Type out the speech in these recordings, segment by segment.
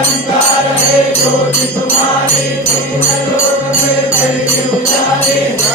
निरंकार है ज्योति तुम्हारी, तीन लोक में करके उजाले।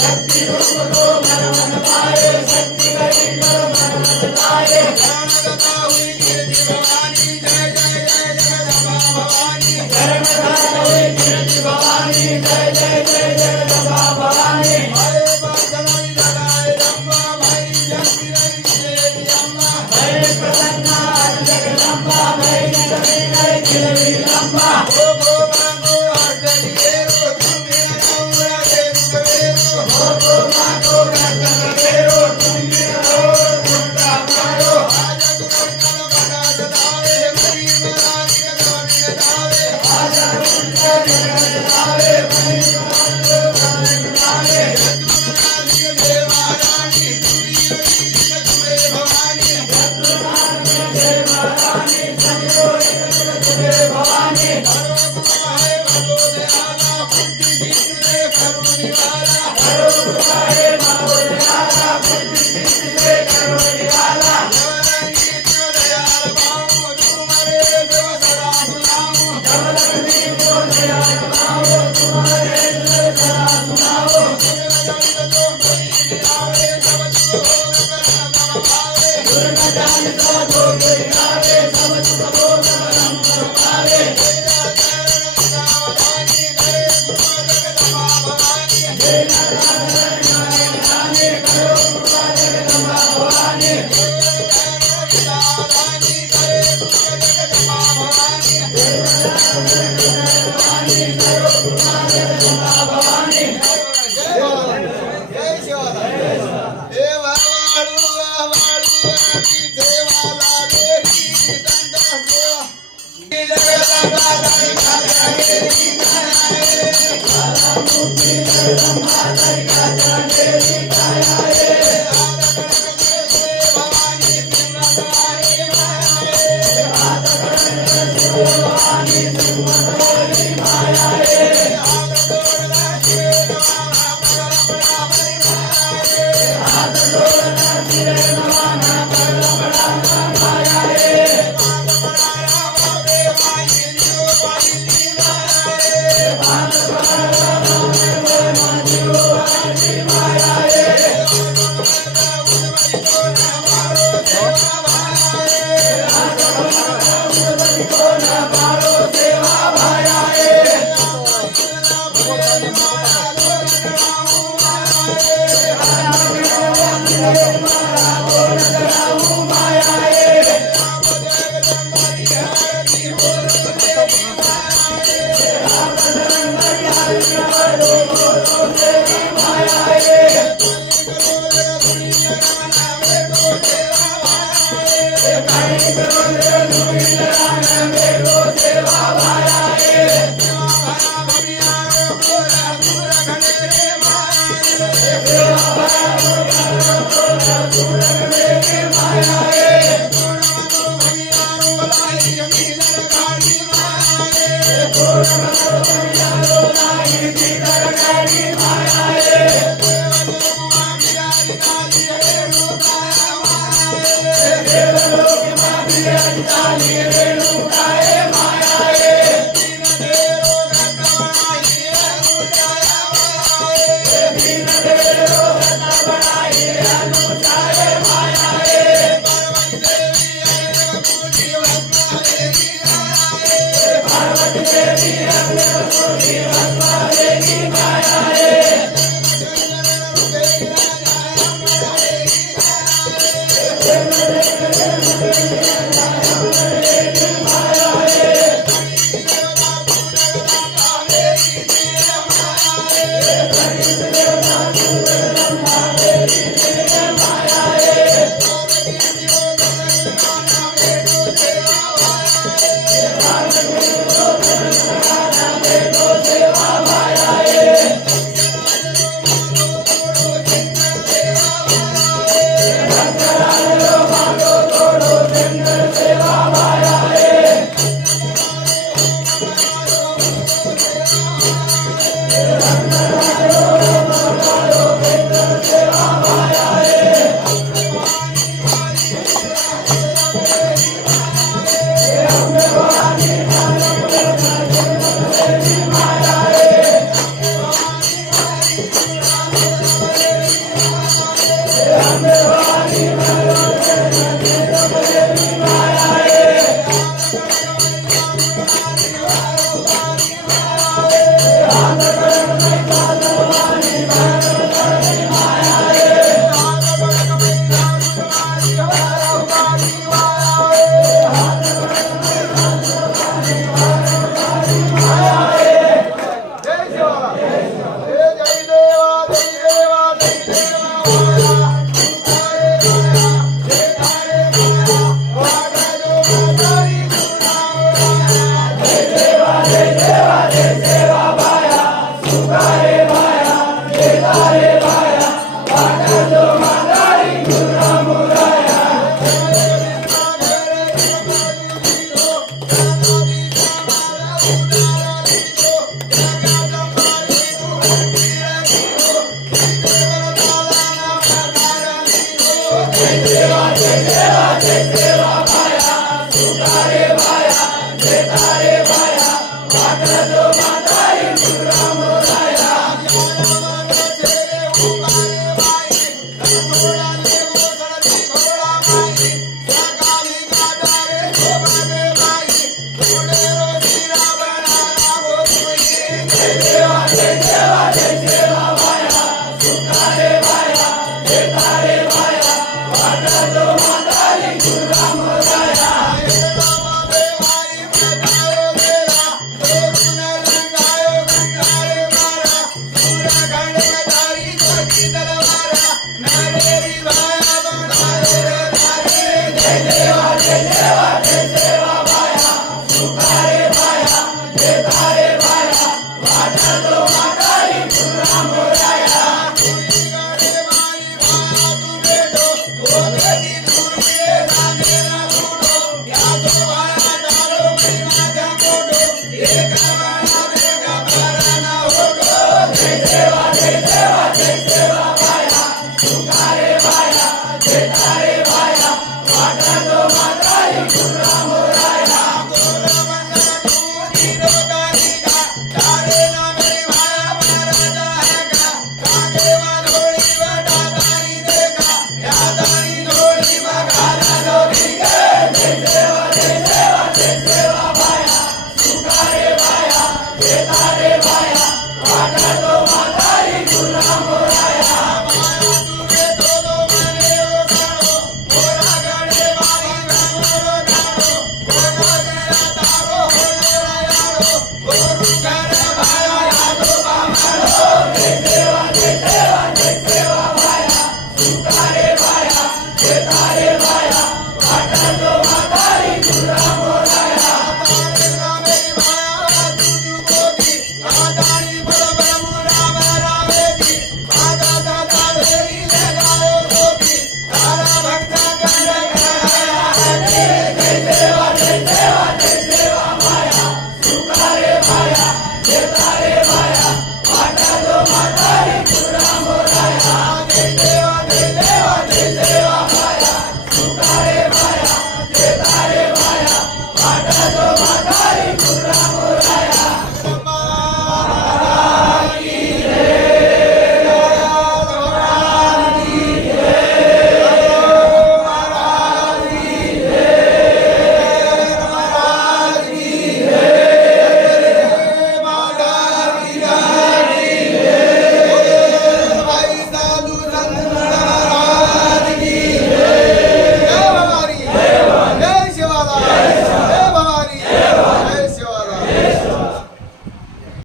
शक्ति रूप को मन मन पाए शक्ति करी कर मन मन पाए शरणगता हुई कीर्ति भवानी जय जय जय जगदम्बा भवानी शरणदान हुई कीर्ति भवानी जय जय जय जगदम्बा भवानी हरे बंधन लगाए रंबा भाई शक्ति रही देवी अम्मा हरे प्रसन्ना जगदम्बा भय जगदम्बा खिलवी अम्बा ओ गो मांगो अष्टदिगेरो तुम बिना गौरा देवी कबेरो ओ गो मातो रतन केरो तुम गिरो दुर्गा मारो आजा तुमकल बड़ा सदावे गरीब रानी गगन दावे आजा उनका जगत लावे मणि मारो लावे रानी देवा रानी तुरी रवि तुम्हें भवानी शत्रुनाथ जय महारानी संजो तुम्हे भवानी हरो कुमाहे भलो दयाला बुद्धि जितने करो निवाला करो कृपाए माओ दयाला बुद्धि सिद्धि से करो निवाला नवरंगी जो दयाल पाऊं तुम्हारे देव सदा सुनाऊं कमलगनी को दयाल माओ तुम्हारे दिल सदा सुनाओ सुर न जानता जो कोई गावे सब सुख भोग परम पर पावे हे नारायण नारायण करो कृपा जगदम्बा भवानी भवानी करो कृपा जगदम्बा भवानी मुक्ति जगदम्बा तरिका देवी काया